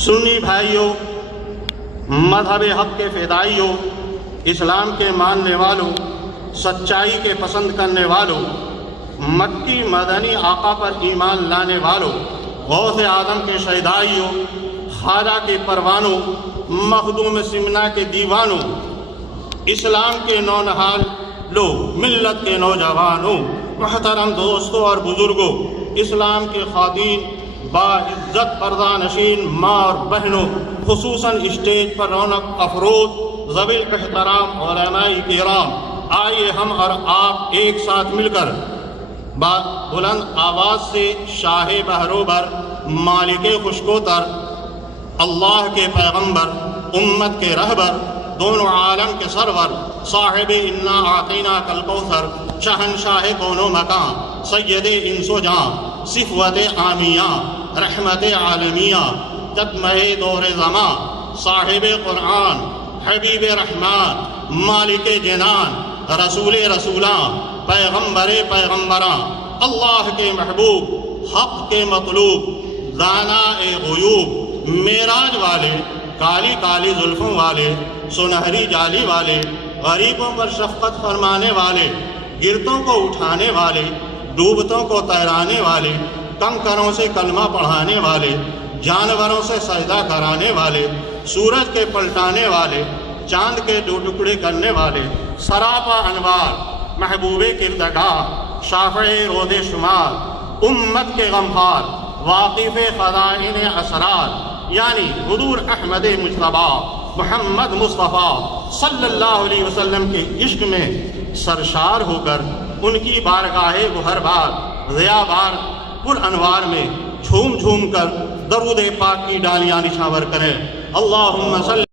سنی بھائیوں، مذہب حق کے فدائیوں، اسلام کے ماننے والوں، سچائی کے پسند کرنے والوں، مکی مدنی آقا پر ایمان لانے والوں، غوث اعظم کے شہدائیوں، خواجہ کے پروانوں، مخدوم سمنا کے دیوانوں، اسلام کے نونہال لوگ، ملت کے نوجوانوں، محترم دوستوں اور بزرگوں، اسلام کے خواتین، باعزت پردہ نشین ماں اور بہنوں، خصوصاً اسٹیج پر رونق افروز ذوی احترام علماء کرام، آئیے ہم اور آپ ایک ساتھ مل کر بلند آواز سے شاہ بہروبر، مالک خوشکوتر، اللہ کے پیغمبر، امت کے رہبر، دونوں عالم کے سرور، صاحب انا اعطیناک الکوثر، شہنشاہ کون و مکان، سید انس و جاں، صفوت عامیہ، رحمت عالمیہ، جدمہ دور زمان، صاحب قرآن، حبیب رحمان، مالک جنان، رسول رسولان، پیغمبر پیغمبران، اللہ کے محبوب، حق کے مطلوب، دانا غیوب، معراج والے، کالی کالی زلفوں والے، سنہری جالی والے، غریبوں پر شفقت فرمانے والے، گرتوں کو اٹھانے والے، ڈوبتوں کو تیرانے والے، کنکروں سے کلمہ پڑھانے والے، جانوروں سے سجدہ کرانے والے، سورج کے پلٹانے والے، چاند کے دو ٹکڑے کرنے والے، سراپا انوار، محبوب کردگار، شافع رود شمار، امت کے غمخوار، واقف خزائن اسرار، یعنی حضور احمد مجتبیٰ محمد مصطفیٰ صلی اللہ علیہ وسلم کے عشق میں سرشار ہو کر ان کی بارگاہ گہربار ضیابار پر انوار میں جھوم جھوم کر درود پاک کی ڈالیاں نچھاور کریں۔ اللہم صلی